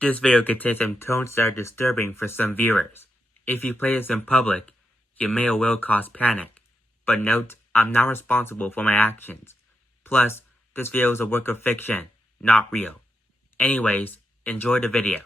This video contains some tones that are disturbing for some viewers. If you play this in public, you may or will cause panic. But note, I'm not responsible for my actions. Plus, this video is a work of fiction, not real. Anyways, enjoy the video.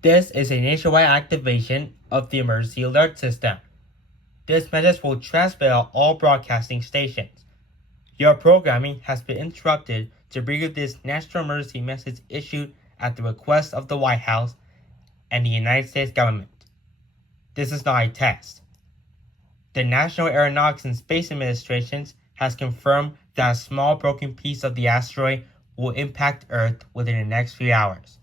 This is a nationwide activation of the emergency alert system. This message will transmit on all broadcasting stations. Your programming has been interrupted to bring you this national emergency message issued at the request of the White House and the United States government. This is not a test. The National Aeronautics and Space Administration has confirmed that a small broken piece of the asteroid will impact Earth within the next few hours.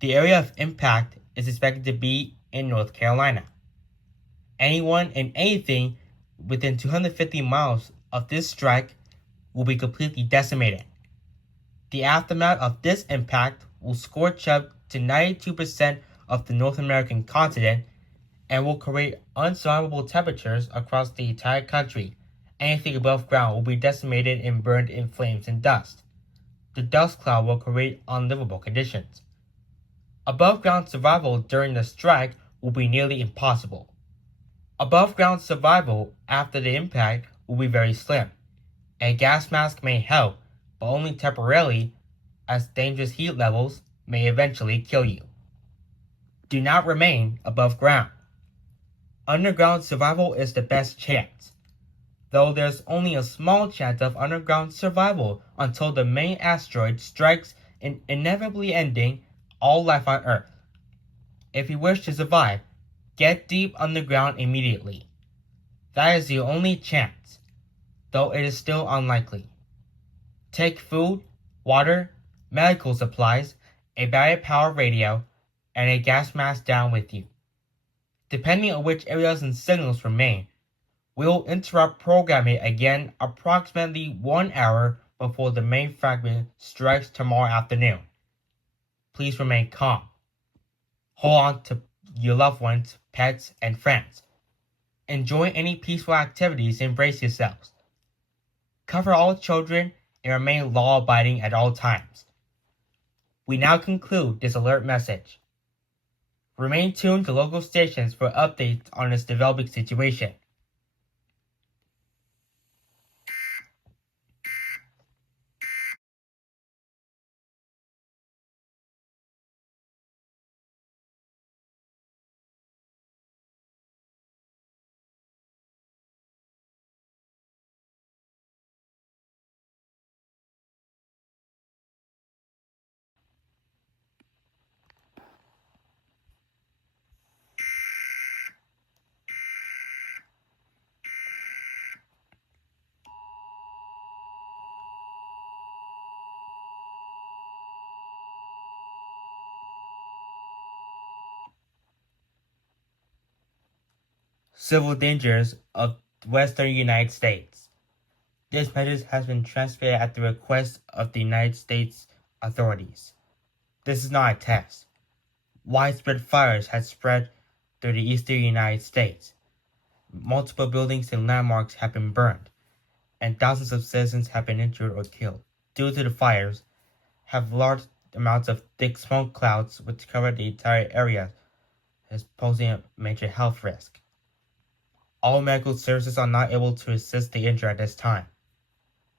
The area of impact is expected to be in North Carolina. Anyone and anything within 250 miles of this strike will be completely decimated. The aftermath of this impact will scorch up to 92% of the North American continent and will create unsurvivable temperatures across the entire country. Anything above ground will be decimated and burned in flames and dust. The dust cloud will create unlivable conditions. Above ground survival during the strike will be nearly impossible. Above ground survival after the impact will be very slim. A gas mask may help, but only temporarily, as dangerous heat levels may eventually kill you. Do not remain above ground. Underground survival is the best chance, though there's only a small chance of underground survival until the main asteroid strikes, inevitably ending all life on Earth. If you wish to survive, get deep underground immediately. That is the only chance, though it is still unlikely. Take food, water, medical supplies, a battery-powered radio, and a gas mask down with you. Depending on which areas and signals remain, we will interrupt programming again approximately 1 hour before the main fragment strikes tomorrow afternoon. Please remain calm. Hold on to your loved ones, pets, and friends. Enjoy any peaceful activities and brace yourselves. Cover all children and remain law-abiding at all times. We now conclude this alert message. Remain tuned to local stations for updates on this developing situation. Civil dangers of the western United States. This message has been transmitted at the request of the United States authorities. This is not a test. Widespread fires had spread through the eastern United States. Multiple buildings and landmarks have been burned, and thousands of citizens have been injured or killed. Due to the fires, have large amounts of thick smoke clouds which cover the entire area, as posing a major health risk. All medical services are not able to assist the injured at this time.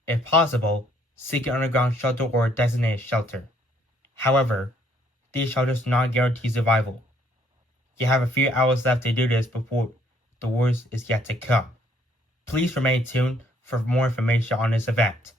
If possible, seek an underground shelter or a designated shelter. However, these shelters do not guarantee survival. You have a few hours left to do this before the worst is yet to come. Please remain tuned for more information on this event.